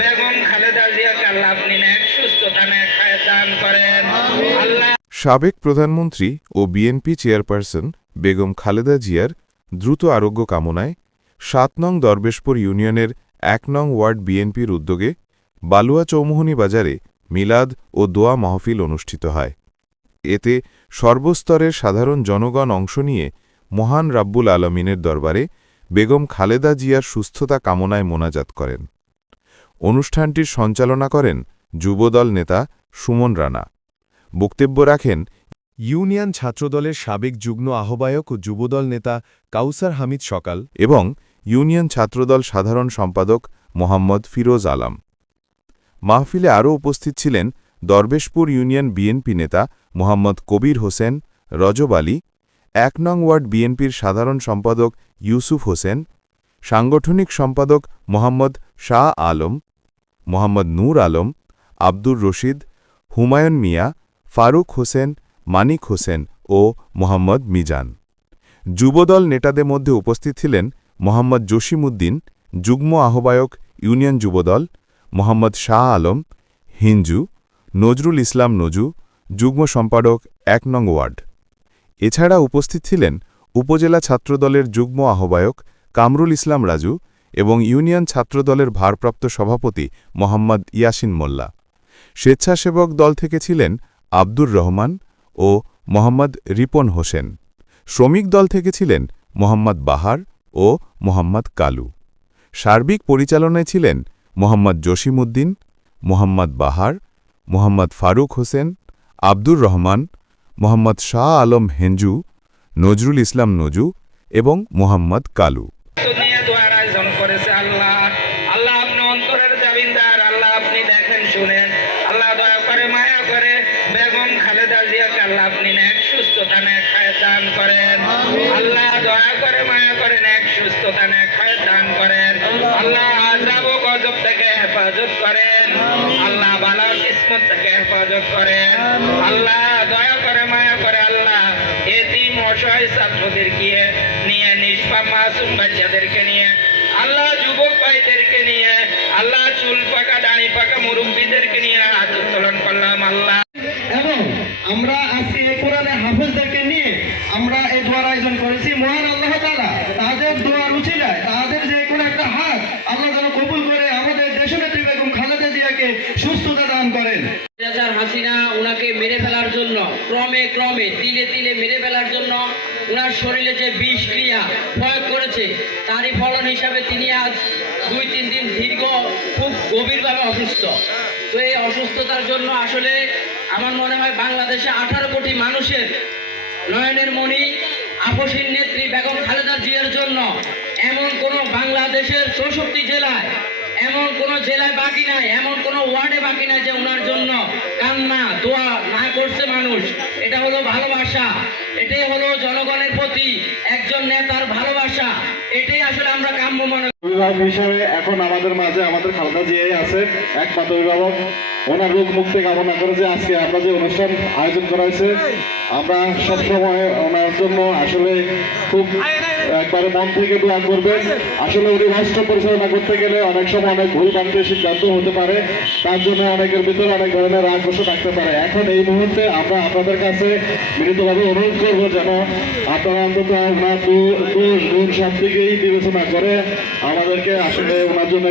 বেগম খালেদা জিয়াকে আল্লাহ আপনি নেক সুস্থতা নেক হায়াত দান করেন। আল্লাহ সাবেক প্রধানমন্ত্রী ও বিএনপি চেয়ারপারসন বেগম খালেদা জিয়ার দ্রুত আরোগ্য কামনায় ৭ নং দরবেশপুর ইউনিয়নের ১ নং ওয়ার্ড বিএনপির উদ্যোগে বালুয়া চৌমুহনী বাজারে মিলাদ ও দোয়া মাহফিল অনুষ্ঠিত হয়। এতে সর্বস্তরের সাধারণ জনগণ অংশ নিয়ে মহান রাব্বুল আলমিনের দরবারে বেগম খালেদা জিয়ার সুস্থতা কামনায় মোনাজাত করেন। অনুষ্ঠানটির সঞ্চালনা করেন যুবদল নেতা সুমন রানা। বক্তব্য রাখেন ইউনিয়ন ছাত্রদলের সাবেক যুগ্ম আহ্বায়ক ও যুবদল নেতা কাউসার হামিদ সকাল এবং ইউনিয়ন ছাত্রদল সাধারণ সম্পাদক মোহাম্মদ ফিরোজ আলম। মাহফিলে আরও উপস্থিত ছিলেন দরবেশপুর ইউনিয়ন বিএনপি নেতা মোহাম্মদ কবির হোসেন, রজব আলী, ১ নং ওয়ার্ড বিএনপির সাধারণ সম্পাদক ইউসুফ হোসেন, সাংগঠনিক সম্পাদক মোহাম্মদ শাহ আলম, মোহাম্মদ নূর আলম, আব্দুর রশিদ, হুমায়ুন মিয়া, ফারুক হোসেন, মানিক হোসেন ও মোহাম্মদ মিজান। যুবদল নেতাদের মধ্যে উপস্থিত ছিলেন মোহাম্মদ জসিমউদ্দিন, যুগ্ম আহ্বায়ক ইউনিয়ন যুবদল, মোহাম্মদ শাহ আলম, হিঞ্জু, নজরুল ইসলাম নজু, যুগ্ম সম্পাদক ১ নং ওয়ার্ড। এছাড়া উপস্থিত ছিলেন উপজেলা ছাত্রদলের যুগ্ম আহ্বায়ক কামরুল ইসলাম রাজু এবং ইউনিয়ন ছাত্রদলের ভারপ্রাপ্ত সভাপতি মোহাম্মদ ইয়াসিন মোল্লা। স্বেচ্ছাসেবক দল থেকে ছিলেন আব্দুর রহমান ও মোহাম্মদ রিপন হোসেন। শ্রমিক দল থেকে ছিলেন মোহাম্মদ বাহার ও মোহাম্মদ কালু। সার্বিক পরিচালনায় ছিলেন মোহাম্মদ জসিমউদ্দিন, মোহাম্মদ বাহার, মোহাম্মদ ফারুক হোসেন, আব্দুর রহমান, মোহাম্মদ শাহ আলম হেঞ্জু, নজরুল ইসলাম নজু এবং মোহাম্মদ কালু। নিয়ে দোয়ার আয়োজন করেছে আল্লাহ। আল্লাহ আপনি অন্তরের জামিনদার, আল্লাহ আপনি দেখেন শুনেন। আল্লাহ দয়া করে মায়া করে বেগম খালেদা জিয়াকে আল্লাহ আপনি নেক সুস্থতা নেক হায়াত দান করেন। আল্লাহ দয়া করে মায়া করে নেক সুস্থতা নেক হায়াত দান করেন। আল্লাহ আযাব ও গজব থেকে হেফাজত করেন। আল্লাহ বালা কিসমত থেকে হেফাজত করেন। আল্লাহ দয়া করে মায়া করে আল্লাহ এতিম অসহায় ছাত্রদেরকে নিয়ে, নিষ্পাপ মাসুম বাচ্চাদেরকে নিয়ে, আল্লাহ যুবক ভাইদেরকে নিয়ে, আল্লাহ চুল পাকা দাড়ি পাকা মুরব্বীদেরকে নিয়ে হাত উত্তোলন করলাম আল্লাহ। এবং আমরা আজকে এই কোরআনে হাফেজদেরকে নিয়ে আমরা এই দোয়ার আয়োজন করেছি। মহান আল্লাহ তাআলা তাদের দোয়ার উছিলায় তাদের যে কোনো একটা হাত আল্লাহ যেন কবুল করে আমাদের দেশনেত্রী বেগম খালেদা জিয়াকে সুস্থতা দান করেন। হাসিনা ওনাকে মেরে ফেলার জন্য ক্রমে ক্রমে তিলে তিলে মেরে ফেলার জন্য ওনার শরীরে যে বিষক্রিয়া প্রয়োগ করেছে, তারই ফলন হিসাবে তিনি আজ ২-৩ দিন দীর্ঘ খুব গভীরভাবে অসুস্থ। তো এই অসুস্থতার জন্য আসলে আমার মনে হয় বাংলাদেশে ১৮ কোটি মানুষের নয়নের মণি আপসীন নেত্রী বেগম খালেদা জিয়ার জন্য এমন কোনো বাংলাদেশের ৬৪ জেলায় এমন কোন জেলায় বাকি নাই, এমন কোন ওয়ার্ডে বাকি নাই যে ওনার জন্য কান্না দোয়া না করছে মানুষ। এটা হলো ভালোবাসা, এটাই হলো জনগণের প্রতি একজন নেতার ভালোবাসা। এটাই আসলে আমরা কাম্য মনে করি। অভিভাবক হিসাবে এখন আমাদের মাঝে আমাদের খালেদা জিয়াই আছে একমাত্র অভিভাবক। ওনার রোগ মুক্তি কামনা করে যে আজকে আমরা যে অনুষ্ঠান আয়োজন করা হয়েছে, আমরা সবসময় ওনার জন্য আসলে খুব একবারে মন থেকে দোয়া করবেন। আসলে উনি রাষ্ট্র পরিচালনা করতে গেলে অনেক সময় অনেক ভুল ভ্রান্তি সিদ্ধান্ত হতে পারে, তার জন্য অনেকের ভিতরে অনেক ধরনের রাগ বসে থাকতে পারে। এখন এই মুহূর্তে আমরা আপনাদের কাছে বিনীতভাবে অনুরোধ করবো যেন আপনারা অন্তত ওনার দোষ গুণ সব দিকেই বিবেচনা করে আমাদেরকে আসলে ওনার জন্য